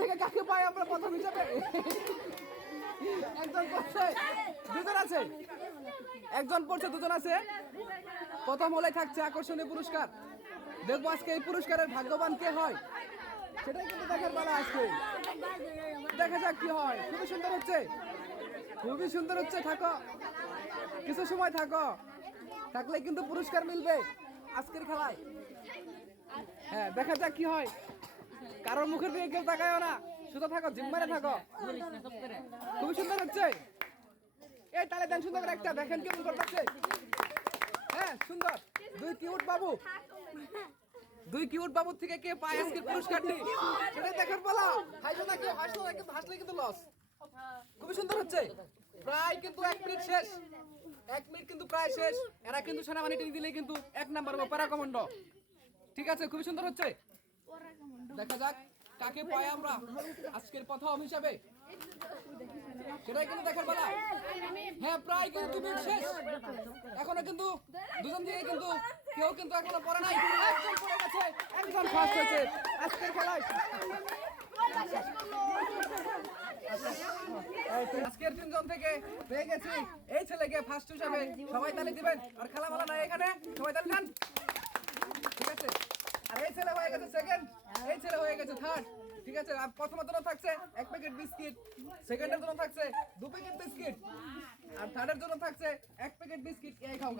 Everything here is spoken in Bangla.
থেকে কাকে পাই আমরা প্রথম হিসাবে? একজন পড়ছে, দুজন আছে? একজন পড়ছে, দুজন আছে? প্রথম হলে থাকছে আকর্ষণীয় পুরস্কার। দেখব আজকে এই পুরস্কারের ভাগ্যবান কে হয়? সেটাই কিন্তু দেখার বেলা আজকে। দেখা যাক কি হয়। খুবই সুন্দর হচ্ছে। খুবই সুন্দর হচ্ছে, থাকো। কিছু সময় থাকো। থাকলে কিন্তু পুরস্কার মিলবে আজকের খেলায়। হ্যাঁ দেখা যাক কি হয়। কারোর মুখের দিকে কেউ তাকায়ও না। শুধু থাকো জিম্মারে থাকো। খুবই সুন্দর হচ্ছে। এই তাহলে দেন, সুন্দর একটা, দেখেন কেমন করতেছে হ্যাঁ সুন্দর। দুই কিউট বাবু। দুই কিউট বাবুর থেকে কে পায় আজকে পুরস্কারটি সেটা দেখার বলা হাসলো না কেউ, হাসলো না কিন্তু হাসলে কিন্তু লস খুবই সুন্দর হচ্ছে। প্রায় কিন্তু এক মিনিট শেষ। এক মিনিট কিন্তু প্রায় শেষ। এরা কিন্তু সেনাবাহিনী দিলে কিন্তু এক নাম্বার বা প্যারা কমান্ডো ঠিক আছে খুবই সুন্দর হচ্ছে। দেখা যাক কাকে পাই আমরা। আজকের প্রথম হিসাবে। সেটাই কিন্তু দেখার হ্যাঁ প্রায় কিন্তু শেষ। এখনও কিন্তু দুজন দিয়ে কিন্তু কেউ কিন্তু এখনও পড়ে নাই। একজন গেছে, একজন ফার্স্ট হয়েছে। আজকের খেলায়। আজকের তিনজন থেকে পেয়ে গেছি। এই ছেলেকে ফার্স্ট হিসাবে সবাই তালি দিবেন। আর খেলা মালা নাই এখানে। সবাই তালি ঠিক আছে? আর এই ছেলে হয়ে গেছে হয়ে গেছে থার্ড ঠিক আছে, আর প্রথমের জন্য থাকছে এক প্যাকেট বিস্কিট সেকেন্ডের জন্য থাকছে দু প্যাকেট বিস্কিট আর থার্ডের জন্য থাকছে এক প্যাকেট বিস্কিট এই খাও